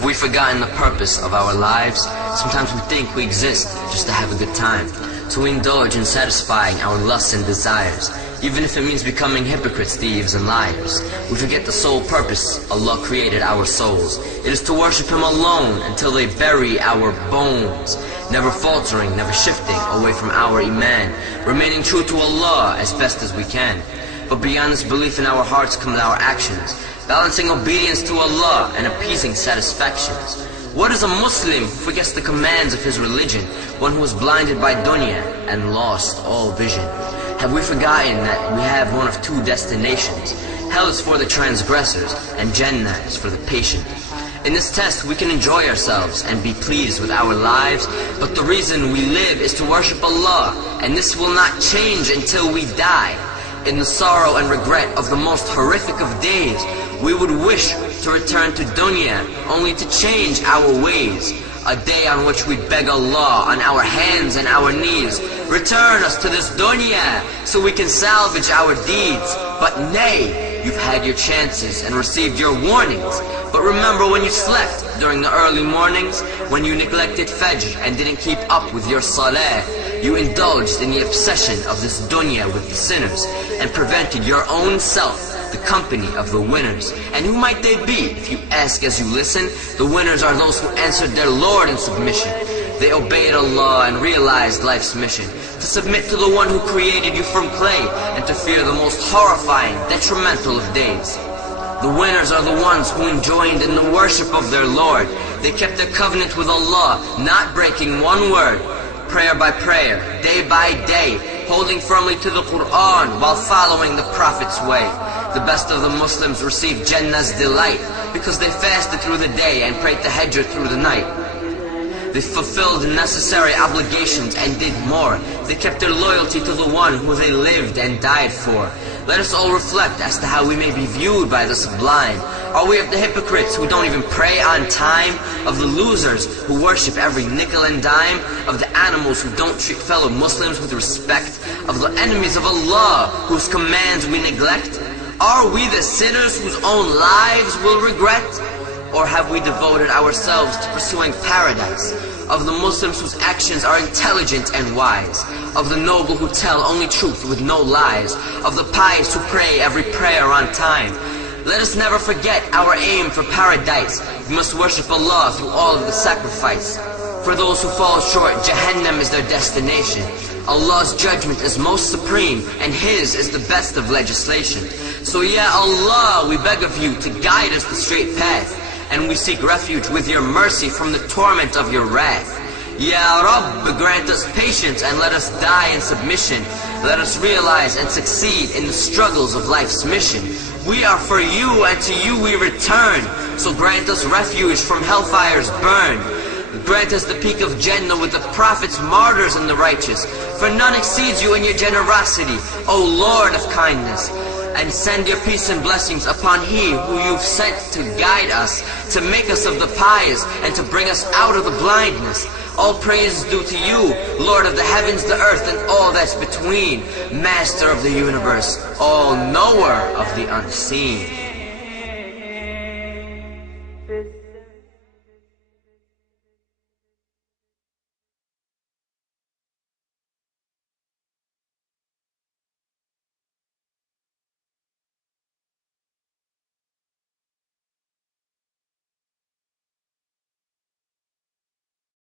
Have we forgotten the purpose of our lives? Sometimes we think we exist just to have a good time. So we indulge in satisfying our lusts and desires, even if it means becoming hypocrites, thieves, and liars. We forget the sole purpose Allah created our souls. It is to worship Him alone until they bury our bones, never faltering, never shifting away from our iman, remaining true to Allah as best as we can. But beyond this belief in our hearts comes our actions, balancing obedience to Allah and appeasing satisfactions. What is a Muslim who forgets the commands of his religion, one who is blinded by dunya and lost all vision? Have we forgotten that we have one of two destinations? Hell is for the transgressors, and Jannah is for the patient. In this test we can enjoy ourselves and be pleased with our lives, but the reason we live is to worship Allah, and this will not change until we die. In the sorrow and regret of the most horrific of days, we would wish to return to dunya, only to change our ways. A day on which we beg Allah on our hands and our knees, return us to this dunya so we can salvage our deeds. But nay, you've had your chances and received your warnings. But remember when you slept during the early mornings, when you neglected Fajr and didn't keep up with your salah, you indulged in the obsession of this dunya with the sinners, and prevented your own self the company of the winners. And who might they be? If you ask as you listen, the winners are those who answered their Lord in submission. They obeyed Allah and realized life's mission, to submit to the one who created you from clay, and to fear the most horrifying, detrimental of days. The winners are the ones who enjoined in the worship of their Lord. They kept their covenant with Allah, not breaking one word, prayer by prayer, day by day, holding firmly to the Qur'an while following the Prophet's way. The best of the Muslims received Jannah's delight because they fasted through the day and prayed tahajjud through the night. They fulfilled necessary obligations and did more. They kept their loyalty to the one who they lived and died for. Let us all reflect as to how we may be viewed by the sublime. Are we of the hypocrites who don't even pray on time? Of the losers who worship every nickel and dime? Of the animals who don't treat fellow Muslims with respect? Of the enemies of Allah whose commands we neglect? Are we the sinners whose own lives will regret? Or have we devoted ourselves to pursuing paradise? Of the Muslims whose actions are intelligent and wise? Of the noble who tell only truth with no lies? Of the pious who pray every prayer on time? Let us never forget our aim for paradise. We must worship Allah through all of the sacrifice. For those who fall short, Jahannam is their destination. Allah's judgment is most supreme, and His is the best of legislation. So Ya Allah, we beg of you to guide us the straight path, and we seek refuge with your mercy from the torment of your wrath. Ya Rabb, grant us patience and let us die in submission. Let us realize and succeed in the struggles of life's mission. We are for you, and to you we return. So grant us refuge from hellfire's burn. Grant us the peak of Jannah with the prophets, martyrs, and the righteous. For none exceeds you in your generosity, O Lord of kindness. And send your peace and blessings upon He who you've sent to guide us, to make us of the pious, and to bring us out of the blindness. All praise is due to you, Lord of the heavens, the earth, and all that's between, Master of the universe, all knower of the unseen.